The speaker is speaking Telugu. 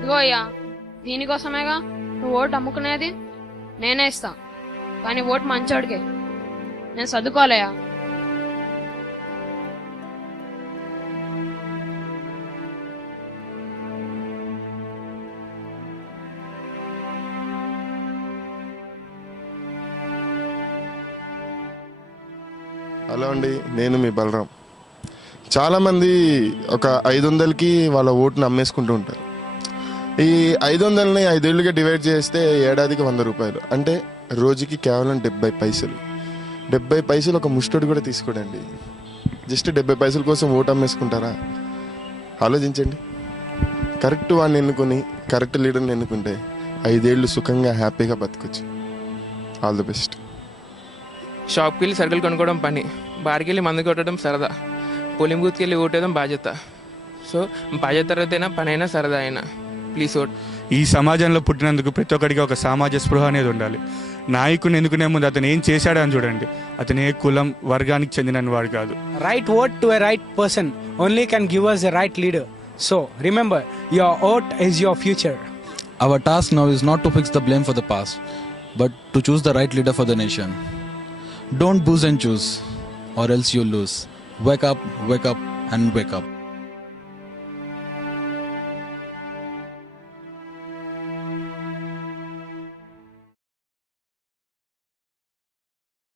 ఇదిగో అయ్యా, దీనికోసమేగా నువ్వు ఓటు అమ్ముకునేది. నేనే ఇస్తా, కానీ ఓటు మంచోడికే. నేను చదువుకోలేయా. హలో అండి, నేను మీ బలరాం. చాలామంది ఒక 500కి వాళ్ళ ఓటును అమ్మేసుకుంటూ ఉంటారు. ఈ 500ని 5 ఏళ్ళుగా డివైడ్ చేస్తే ఏడాదికి 100 రూపాయలు, అంటే రోజుకి కేవలం 70 పైసలు. 70 పైసలు ఒక ముష్టోడు కూడా తీసుకోడండి. జస్ట్ 70 పైసల కోసం ఓటు అమ్మేసుకుంటారా? ఆలోచించండి. కరెక్ట్ వాడిని ఎన్నుకొని కరెక్ట్ లీడర్ని ఎన్నుకుంటే 5 ఏళ్ళు సుఖంగా హ్యాపీగా బతకొచ్చు. All the best. షాప్కి వెళ్ళి సరుకులు కొనుక్కోవడం పని, బార్కి వెళ్ళి మందు కొట్టడం సరదా, పోలింగ్ బూత్కి వెళ్ళి ఓటేయడం బాధ్యత. సో బాధ్యత తర్వాతైనా పని అయినా సరదా అయినా ప్లీజ్ ఓట్. ఈ సమాజంలో పుట్టినందుకు ప్రతి ఒక్కరికి ఒక సామాజిక స్పృహ అనేది ఉండాలి. నాయకుని ఎన్నుకునే ముందు అతను ఏం చేశాడో అని చూడండి. అతను ఏ కులం వర్గానికి చెందిన వాడు కాదు. Right vote to a right person only can give us a right leader. So remember, your vote is your future. Our task now is not to fix the blame for the past, but to choose the right leader for the nation. Don't booze and choose, or else you'll lose. Wake up, and wake up.